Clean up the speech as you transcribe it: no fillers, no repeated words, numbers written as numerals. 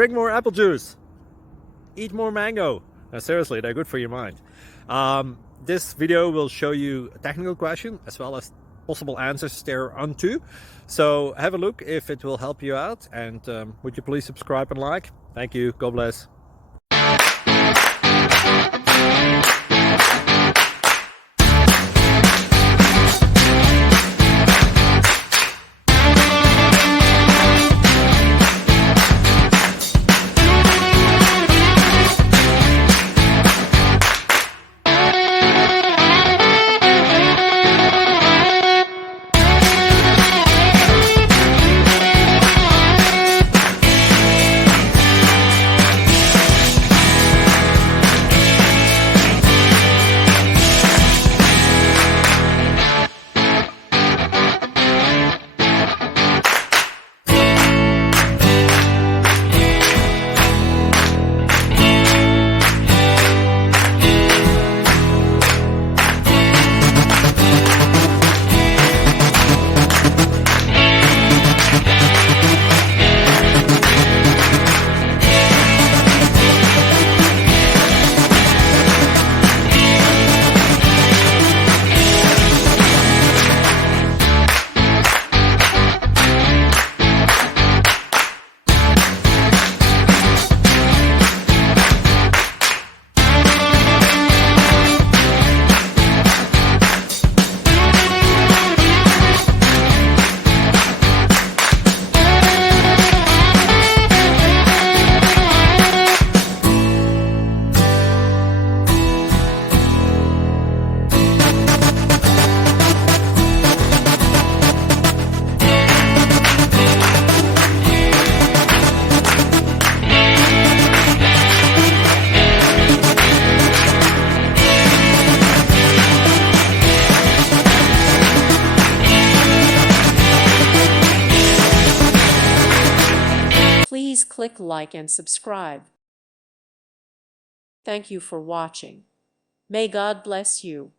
drink more apple juice, eat more mango. Seriously, they're good for your mind. This video will show you a technical question as well as possible answers thereunto. So have a look if it will help you out, and would you please subscribe and like? Thank you. God bless. Please click like and subscribe. Thank you for watching. May God bless you.